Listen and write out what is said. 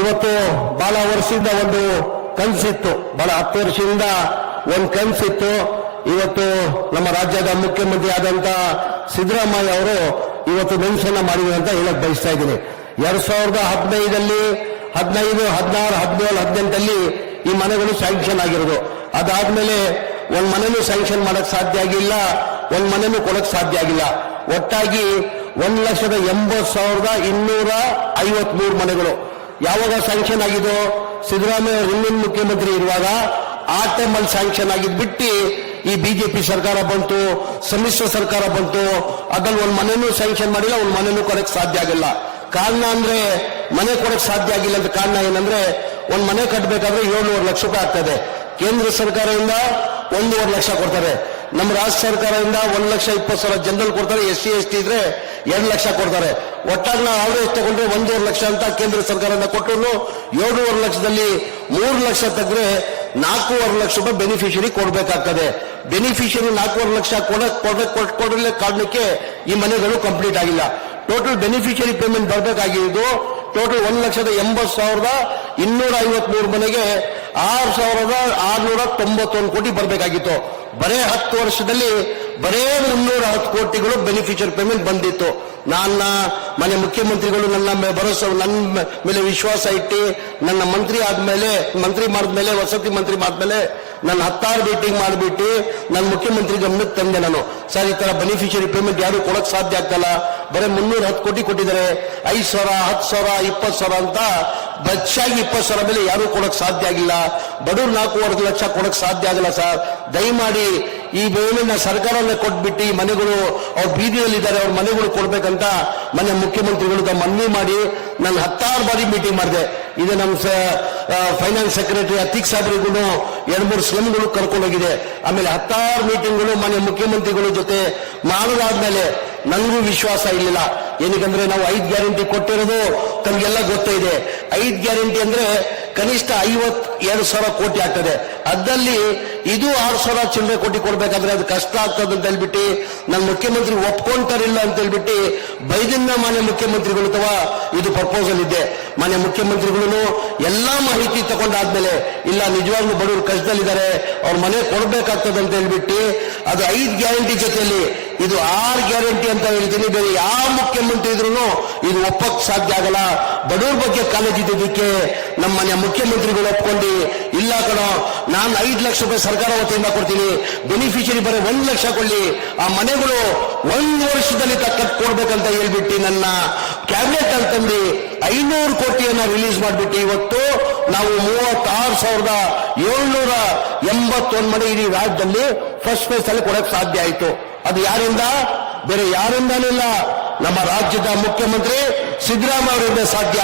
ಇವತ್ತು ಬಹಳ ವರ್ಷದಿಂದ ಒಂದು ಕನಸಿತ್ತು, ಬಹಳ 10 ವರ್ಷದಿಂದ ಒಂದು ಕನಸಿತ್ತು. ಇವತ್ತು ನಮ್ಮ ರಾಜ್ಯದ ಮುಖ್ಯಮಂತ್ರಿ ಆದಂತ ಸಿದ್ದರಾಮಯ್ಯ ಅವರು ಇವತ್ತು ನೆನಸನ್ನ ಮಾಡಿದ್ರು ಅಂತ ಹೇಳಕ್ ಬಯಸ್ತಾ ಇದ್ದೀನಿ. 2015ರಲ್ಲಿ 15, 16, 17, 18ರಲ್ಲಿ ಈ ಮನೆಗಳು ಸ್ಯಾಂಕ್ಷನ್ ಆಗಿರೋದು. ಅದಾದ್ಮೇಲೆ ಒಂದ್ ಮನೆನೂ ಸ್ಯಾಂಕ್ಷನ್ ಮಾಡಕ್ ಸಾಧ್ಯ ಆಗಿಲ್ಲ, ಒಂದ್ ಮನೆನೂ ಕೊಡಕ್ ಸಾಧ್ಯ ಆಗಿಲ್ಲ. ಒಟ್ಟಾಗಿ 1,80,253 ಮನೆಗಳು ಯಾವಾಗ ಸ್ಯಾಂಕ್ಷನ್ ಆಗಿದ್ದು, ಸಿದ್ದರಾಮಯ್ಯ ಹಿಂದಿನ ಮುಖ್ಯಮಂತ್ರಿ ಇರುವಾಗ ಆ ಟೈಮಲ್ಲಿ ಸ್ಯಾಂಕ್ಷನ್ ಆಗಿದ್ ಬಿಟ್ಟು ಈ ಬಿಜೆಪಿ ಸರ್ಕಾರ ಬಂತು, ಸಮ್ಮಿಶ್ರ ಸರ್ಕಾರ ಬಂತು, ಅದ್ರಲ್ಲಿ ಒಂದ್ ಮನೆನೂ ಸ್ಯಾಂಕ್ಷನ್ ಮಾಡಿಲ್ಲ, ಒಂದ್ ಮನೆನೂ ಕೊಡಕ್ ಸಾಧ್ಯ ಆಗಿಲ್ಲ. ಕಾರಣ ಅಂದ್ರೆ ಮನೆ ಕೊಡಕ್ ಸಾಧ್ಯ ಆಗಿಲ್ಲ ಅಂತ ಕಾರಣ ಏನಂದ್ರೆ, ಒಂದ್ ಮನೆ ಕಟ್ಟಬೇಕಾದ್ರೆ 7,500 ಲಕ್ಷ ರೂಪಾಯಿ ಆಗ್ತದೆ. ಕೇಂದ್ರ ಸರ್ಕಾರದಿಂದ 1,500,000 ಲಕ್ಷ ಕೊಡ್ತಾರೆ. ನಮ್ಮ ರಾಜ್ಯ ಸರ್ಕಾರದಿಂದ 1,20,000 ಜನರಲ್ ಕೊಡ್ತಾರೆ. SC ST ಇದ್ರೆ 2 ಲಕ್ಷ ಕೊಡ್ತಾರೆ. ಒಟ್ಟಾಗಿ ನಾವು ಆವರೇಜ್ ತಗೊಂಡ್ರೆ 1,500,000 ಲಕ್ಷ ಅಂತ ಕೇಂದ್ರ ಸರ್ಕಾರದಿಂದ ಕೊಟ್ಟರು. 7,500,000 ಲಕ್ಷದಲ್ಲಿ 3 ಲಕ್ಷ ತೆಗೆದ್ರೆ 4,500,000 ಲಕ್ಷ ರೂಪಾಯಿ ಬೆನಿಫಿಷರಿ ಕೊಡಬೇಕಾಗ್ತದೆ. ಬೆನಿಫಿಷರಿ 4,500,000 ಲಕ್ಷ ಕೊಡಲಿಲ್ಲ ಕಾರಣಕ್ಕೆ ಈ ಮನೆಗಳು ಕಂಪ್ಲೀಟ್ ಆಗಿಲ್ಲ. ಟೋಟಲ್ ಬೆನಿಫಿಷರಿ ಪೇಮೆಂಟ್ ಬರಬೇಕಾಗಿದ್ದು ಟೋಟಲ್ 1,80,253 ಮನೆಗೆ 6,691 ಕೋಟಿ ಬರಬೇಕಾಗಿತ್ತು. ಬರೇ 10 ವರ್ಷದಲ್ಲಿ ಬರೇ 310 ಕೋಟಿಗಳು ಬೆನಿಫಿಷರಿ ಪೇಮೆಂಟ್ ಬಂದಿತ್ತು. ನನ್ನ ಮನೆ ಮುಖ್ಯಮಂತ್ರಿಗಳು ನನ್ನ ಭರವಸೆ, ನನ್ನ ಮೇಲೆ ವಿಶ್ವಾಸ ಇಟ್ಟು ನನ್ನ ಮಂತ್ರಿ ಮಾಡಿದ್ಮೇಲೆ ವಸತಿ ಮಂತ್ರಿ ಮಾಡಿದ್ಮೇಲೆ ನನ್ನ 16 ಮೀಟಿಂಗ್ ಮಾಡಿಬಿಟ್ಟು ನನ್ನ ಮುಖ್ಯಮಂತ್ರಿ ಗಮನಕ್ಕೆ ತಂದೆ. ನಾನು ಸರ್, ಈ ತರ ಬೆನಿಫಿಷರಿ ಪೇಮೆಂಟ್ ಯಾರು ಕೊಡಕ್ ಸಾಧ್ಯ ಆಗ್ತಲ್ಲ, ಬರೀ 310 ಕೋಟಿ ಕೊಟ್ಟಿದ್ದಾರೆ. 5,000, 10,000, 20,000 ಅಂತ ಬಚ್ಚಾಗಿ 20,000 ಮೇಲೆ ಯಾರು ಕೊಡಕ್ ಸಾಧ್ಯ ಆಗಿಲ್ಲ. ಬಡವ್ರು 4,500 ಲಕ್ಷ ಕೊಡಕ್ ಸಾಧ್ಯ ಆಗಿಲ್ಲ. ಸರ್, ದಯಮಾಡಿ ಈ ಬೇಳೆನ ಸರ್ಕಾರನೇ ಕೊಟ್ಬಿಟ್ಟು ಈ ಮನೆಗಳು ಅವ್ರ ಬೀದಿಯಲ್ಲಿದ್ದಾರೆ, ಅವ್ರ ಮನೆಗಳು ಕೊಡ್ಬೇಕಂತ ಮನೆ ಮುಖ್ಯಮಂತ್ರಿಗಳು ಮನವಿ ಮಾಡಿ ನಾನು 16 ಬಾರಿ ಮೀಟಿಂಗ್ ಮಾಡಿದೆ. ಇದು ನಮ್ಮ ಫೈನಾನ್ಸ್ ಸೆಕ್ರೆಟರಿ ಅತೀಕ್ ಸಾಬ್ರಿಗೂ 2-3 ಸ್ಲಮ್ಗಳು ಕರ್ಕೊಂಡೋಗಿದೆ. ಆಮೇಲೆ 16 ಮೀಟಿಂಗ್ಗಳು ಮನೆ ಮುಖ್ಯಮಂತ್ರಿಗಳ ಜೊತೆ ಮಾಡಲಾದ್ಮೇಲೆ ನನಗೂ ವಿಶ್ವಾಸ ಇರಲಿಲ್ಲ. ಏನಕ್ಕಂದ್ರೆ ನಾವು 5 ಗ್ಯಾರಂಟಿ ಕೊಟ್ಟಿರೋದು ತಮಗೆಲ್ಲ ಗೊತ್ತಿದೆ. 5 ಗ್ಯಾರಂಟಿ ಅಂದ್ರೆ ಕನಿಷ್ಠ 52,000 ಕೋಟಿ ಆಗ್ತದೆ. ಅದಲ್ಲಿ ಇದು 6,000 ಚಿಲ್ಲರೆ ಕೋಟಿ ಕೊಡ್ಬೇಕಾದ್ರೆ ಅದು ಕಷ್ಟ ಆಗ್ತದೆ ಅಂತ ಹೇಳ್ಬಿಟ್ಟು ನನ್ನ ಮುಖ್ಯಮಂತ್ರಿ ಒಪ್ಕೊಂತಾರಿಲ್ಲ ಅಂತ ಹೇಳ್ಬಿಟ್ಟು ಬೈದಿನ ಮಾನ್ಯ ಮುಖ್ಯಮಂತ್ರಿಗಳು ಅಥವಾ ಇದು ಪ್ರಪೋಸಲ್ ಇದೆ. ಮಾನ್ಯ ಮುಖ್ಯಮಂತ್ರಿಗಳು ಎಲ್ಲಾ ಮಾಹಿತಿ ತಗೊಂಡಾದ್ಮೇಲೆ ಇಲ್ಲ, ನಿಜವಾಗ್ಲೂ ಬಡವರು ಕಷ್ಟದಲ್ಲಿದ್ದಾರೆ, ಅವ್ರ ಮನೆ ಕೊಡ್ಬೇಕಾಗ್ತದೆ ಅಂತ ಹೇಳ್ಬಿಟ್ಟು ಅದು 5 ಗ್ಯಾರಂಟಿ ಜೊತೆಯಲ್ಲಿ ಇದು 6 ಗ್ಯಾರಂಟಿ ಅಂತ ಹೇಳ್ತೀನಿ. ಬೇರೆ ಯಾವ ಮುಖ್ಯಮಂತ್ರಿ ಇದ್ರು ಇದು ಒಪ್ಪಕ್ ಸಾಧ್ಯ ಆಗಲ್ಲ. ಬಡವ್ರ ಬಗ್ಗೆ ಕಾಳಜಿ ಇದ್ದಕ್ಕೆ ನಮ್ಮ ಮನೆಯ ಮುಖ್ಯಮಂತ್ರಿಗಳು ಒಪ್ಕೊಂಡು ಇಲ್ಲ ಕಣೋ, ನಾನು 5 ಲಕ್ಷ ರೂಪಾಯಿ ಸರ್ಕಾರ ವತಿಯಿಂದ ಕೊಡ್ತೀನಿ, ಬೆನಿಫಿಷರಿ ಬರೀ 1 ಲಕ್ಷ ಕೊಡ್ಲಿ, ಆ ಮನೆಗಳು 1 ವರ್ಷದಲ್ಲಿ ಕೊಡ್ಬೇಕಂತ ಹೇಳ್ಬಿಟ್ಟು ನನ್ನ ಕ್ಯಾಬಿನೆಟ್ ಅಂತಂದು 500 ಕೋಟಿಯನ್ನ ರಿಲೀಸ್ ಮಾಡಿಬಿಟ್ಟು ಇವತ್ತು ನಾವು 36,781 ಮನೆ ಇಡೀ ರಾಜ್ಯದಲ್ಲಿ ಫಸ್ಟ್ ಫೇಸ್ ಅಲ್ಲಿ ಕೊಡಕ್ ಸಾಧ್ಯ ಆಯಿತು. ಅದು ಯಾರಿಂದ? ಬೇರೆ ಯಾರಿಂದಲೂ ಇಲ್ಲ, ನಮ್ಮ ರಾಜ್ಯದ ಮುಖ್ಯಮಂತ್ರಿ ಸಿದ್ದರಾಮಯ್ಯ ಅವರಿಂದ ಸಾಧ್ಯ.